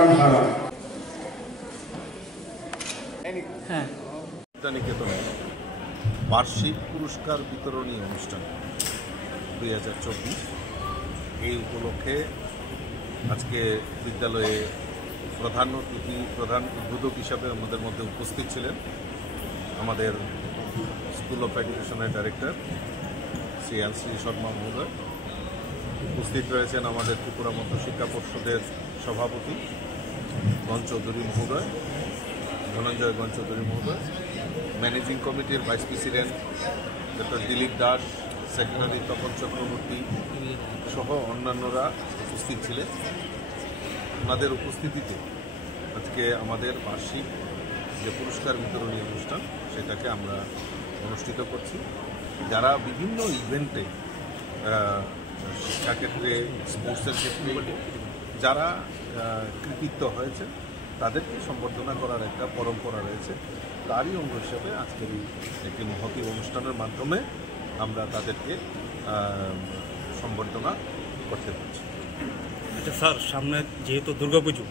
প্রাণহারা। নিকেতনে বার্ষিক পুরস্কার বিতরণী অনুষ্ঠান 2024 এই উপলক্ষে আজকে বিদ্যালয়ে প্রধান উদ্বোধক হিসাবে আমাদের মধ্যে উপস্থিত ছিলেন আমাদের স্কুল অফ এডুকেশনের ডাইরেক্টর শ্রী শ্রী শর্মা মহোদয়। উপস্থিত রয়েছেন আমাদের ত্রিপুরা মধ্য শিক্ষা পর্ষদের সভাপতি গণ চৌধুরী মহোদয়, ধনঞ্জয় গণ চৌধুরী মহোদয়, ম্যানেজিং কমিটির vice president doctor Dilip Das, secretary Tapan Chakraborty সহ অন্যান্যরা উপস্থিত ছিলেন। ওনাদের উপস্থিতিতে আজকে আমাদের বার্ষিক যে পুরস্কার বিতরণী অনুষ্ঠান সেটাকে আমরা অনুষ্ঠিত করছি। যারা বিভিন্ন ইভেন্টে শিক্ষাক্ষেত্রে, স্পোর্টসের ক্ষেত্রে যারা কৃতিত্ব হয়েছে তাদেরকে সম্বর্ধনা করার একটা পরম্পরা রয়েছে। তারই অঙ্গ হিসেবে আজকের একটি মহতী অনুষ্ঠানের মাধ্যমে আমরা তাদেরকে সম্বর্ধনা করতে পারছি। আচ্ছা স্যার, সামনে যেহেতু দুর্গাপুজো,